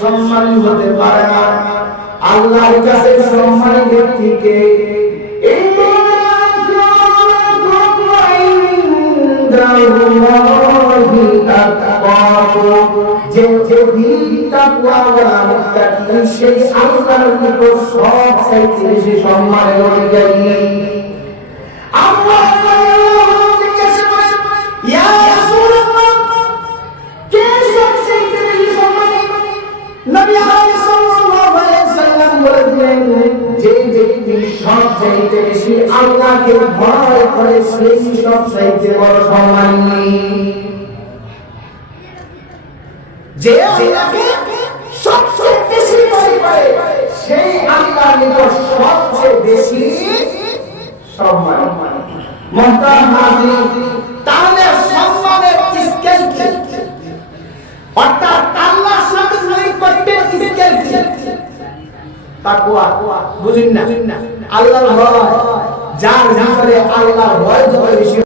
সম্মানী হতে পারে না। আল্লাহর কাছে সম্মানী ব্যক্তিকে সবচাইতে বেশি আল্লাহকে ভয় করে সেই সবচাইতে বড় সম্মানী। যে আল্লাহকে সবচেয়ে বেশি ভয় করে সেই আল্লাহর নিকট সবচেয়ে বেশি সম্মান। মুহতারাম হাজির, তাহলে সম্মানের স্কেল কি? অর্থাৎ আল্লাহর সাথে নৈকট্যের স্কেল কি? তাকওয়া। বুঝেন না? আল্লাহর ভয়, যার ভিতরে আল্লাহর ভয় যত বেশি